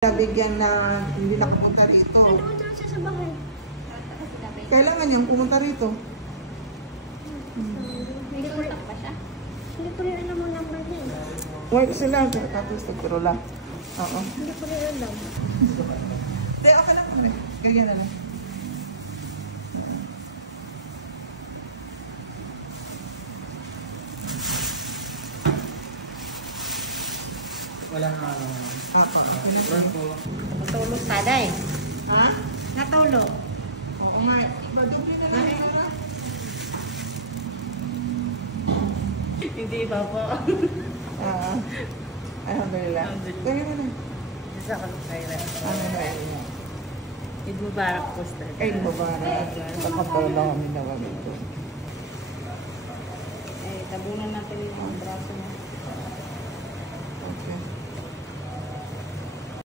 Nabigyan na hindi nakapunta rito. Nandun doon siya sa bahay. Kailangan niyang pumunta rito. Hindi ko rin pa siya. Hindi ko rin alam mo number niya. Work sila. Tapos nagpirola. Oo. Hindi ko rin alam. Hindi, okay lang kami. Ganyan na lang. Wala na ako. Natulog taday. Ha? Natulog. Oo, may. Badugin na lang. Hindi pa po. Alhamdulillah. Ganyan na lang. Isa ka sa kaya. Ano na yun? Eid Mubarak po sir. Ay, mabarak. Pagkaparola kami na kami ito. Eh, tabunan natin yung braso niya.